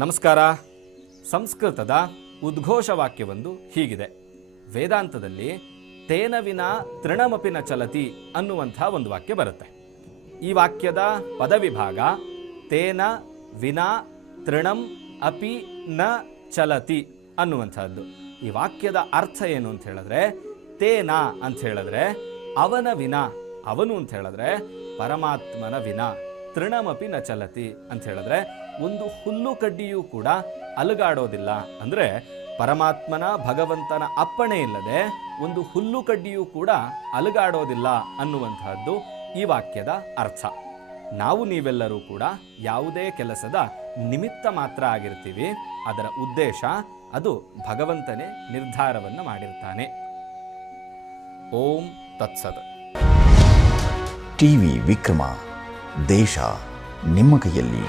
ನಮಸ್ಕಾರ. ಸಂಸ್ಕೃತದ ಉದ್ಘೋಷ ವಾಕ್ಯವೊಂದು ಹೀಗಿದೆ. ವೇದಾಂತದಲ್ಲಿ ತೇನ ವಿನಾ ತೃಣಮಪಿ ನ ಚಲತಿ ಅನ್ನುವಂಥ ಒಂದು ವಾಕ್ಯ ಬರುತ್ತೆ. ಈ ವಾಕ್ಯದ ಪದವಿಭಾಗ ತೇನ ವಿನಾ ತೃಣಂ ಅಪಿ ನ ಚಲತಿ ಅನ್ನುವಂಥದ್ದು. ಈ ವಾಕ್ಯದ ಅರ್ಥ ಏನು ಅಂತ ಹೇಳಿದ್ರೆ, ತೇನ ಅಂತ ಹೇಳಿದ್ರೆ ಅವನ ವಿನ, ಅವನು ಅಂತ ಹೇಳಿದ್ರೆ ಪರಮಾತ್ಮನ ವಿನ, ತೃಣಮಪಿ ನ ಚಲತಿ ಅಂತ ಹೇಳಿದ್ರೆ ಒಂದು ಹುಲ್ಲು ಕಡ್ಡಿಯೂ ಕೂಡ ಅಲುಗಾಡೋದಿಲ್ಲ. ಅಂದರೆ ಪರಮಾತ್ಮನ ಭಗವಂತನ ಅಪ್ಪಣೆ ಇಲ್ಲದೆ ಒಂದು ಹುಲ್ಲು ಕಡ್ಡಿಯೂ ಕೂಡ ಅಲುಗಾಡೋದಿಲ್ಲ ಅನ್ನುವಂತಹದ್ದು ಈ ವಾಕ್ಯದ ಅರ್ಥ. ನಾವು ನೀವೆಲ್ಲರೂ ಕೂಡ ಯಾವುದೇ ಕೆಲಸದ ನಿಮಿತ್ತ ಮಾತ್ರ ಆಗಿರ್ತೀವಿ. ಅದರ ಉದ್ದೇಶ ಅದು ಭಗವಂತನೇ ನಿರ್ಧಾರವನ್ನು ಮಾಡಿರ್ತಾನೆ. ಓಂ ತತ್ಸತ್. ಟಿವಿ ವಿಕ್ರಮ, ದೇಶ ನಿಮ್ಮ ಕೈಯಲ್ಲಿ.